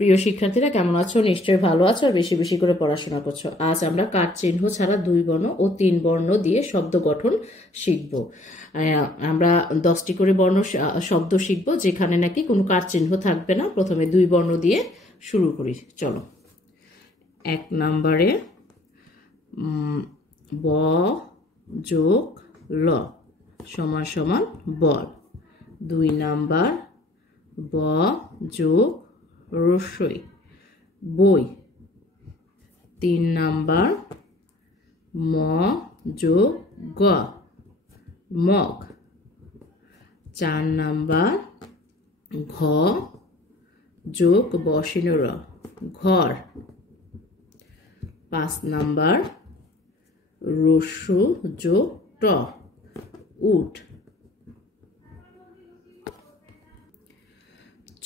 প্রিয় শিক্ষার্থীরা কেমন আছো? নিশ্চয়ই ভালো আছো আর বেশি বেশি করে পড়াশোনা করছো। আজ আমরা কাঠ চিহ্ন ছাড়া 2 বর্ণ ও 3 বর্ণ দিয়ে শব্দ গঠন শিখব। আমরা 10টি করে বর্ণ শব্দ শিখব যেখানে নাকি কোনো কাঠ চিহ্ন থাকবে না। প্রথমে 2 বর্ণ দিয়ে শুরু করি, চলো। 1 নম্বরে ব যোগ ল সমান সমান বল। 2 নাম্বার ব যোগ রসই বই। 3 নাম্বার ম যোগ গ মগ। 4 নাম্বার ঘ যোগ বসিন র ঘর। 5 নাম্বার রস্যু যোগ ট উট।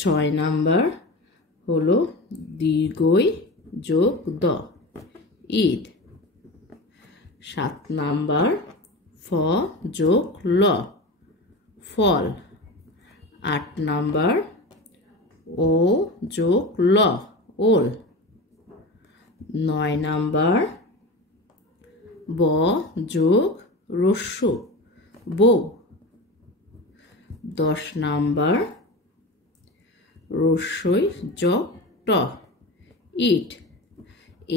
6 নাম্বার হলো দীর্ঘই যোগ দ ঈদ। 7 নাম্বার ফ যোগ ল ফল। 8 নাম্বার ও যোগ ল ওল। 9 নাম্বার ব যোগ রস্যু বউ। 10 নাম্বার রস্যই যোগ ট ইট।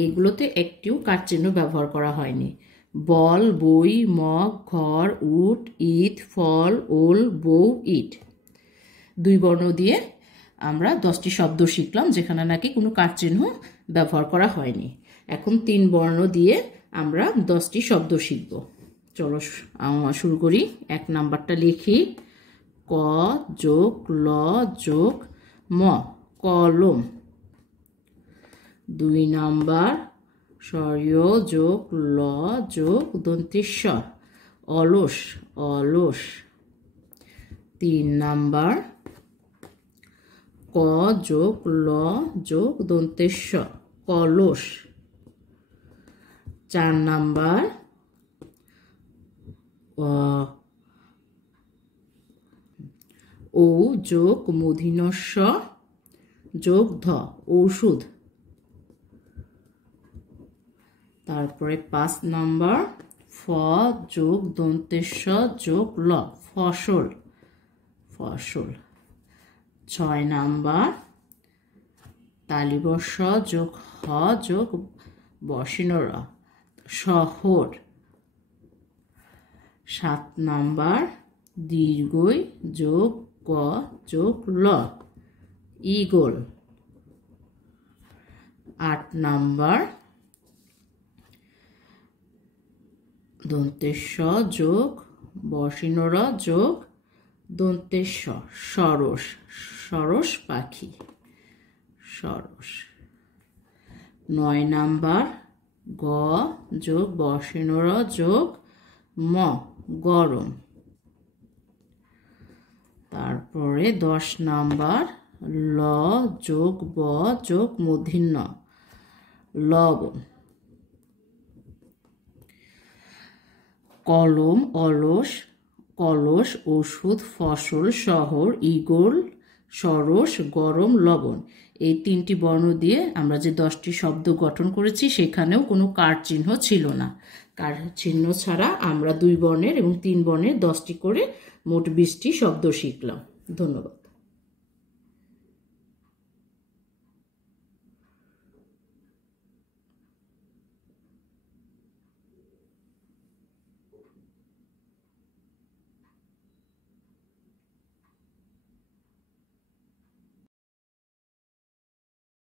এগুলোতে একটিও কাঠ চিহ্ন ব্যবহার করা হয়নি। বল বই মগ ঘর উট ঈদ ফল ওল বউ ইট। 2 বর্ণ দিয়ে আমরা 10টি শব্দ শিখলাম যেখানে নাকি কোনো কাঠ চিহ্ন ব্যবহার করা হয়নি। এখন 3 বর্ণ দিয়ে আমরা 10টি শব্দ শিখব। চলো শুরু করি। 1 নাম্বারটা লিখি, ক যোগ ল যোগ ম কলম। 2 নাম্বার স্বর্য় যোগ ল যোগ দন্তেশ্বর অলস অলস। 3 নাম্বার ক যোগ ল যোগ দন্তেশ্বর কলস। 4 নাম্বার ও যোগ মূর্ধন্য যোগ ধ ঔষধ। তারপরে 5 নাম্বার ফ যোগ দন্তেশ্ব যোগ ল ফসল ফসল। 6 নাম্বার তালিবস্য যোগ হ যোগ বসিনর শহর। 7 নাম্বার দীর্ঘই যোগ ক যোগ ল ঈগল। 8 নাম্বার দন্তেশ্ব যোগ বসিনর যোগ দন্তেশ্ব সরস সরস পাখি সরস। 9 নাম্বার গ যোগ বসিনর যোগ ম গরম। তারপরে 10 নাম্বার ল যোগ ব যোগ মূর্ধন্য লবণ। কলম অলস কলস ওষুধ ফসল শহর ঈগল সরস গরম লবণ। এই 3টি বর্ণ দিয়ে আমরা যে 10টি শব্দ গঠন করেছি সেখানেও কোনো কাঠ চিহ্ন ছিল না। কাঠ চিহ্ন ছাড়া আমরা 2 বর্ণের এবং 3 বর্ণের 10টি করে মোট 20টি শব্দ শিখলাম। ধন্যবাদ।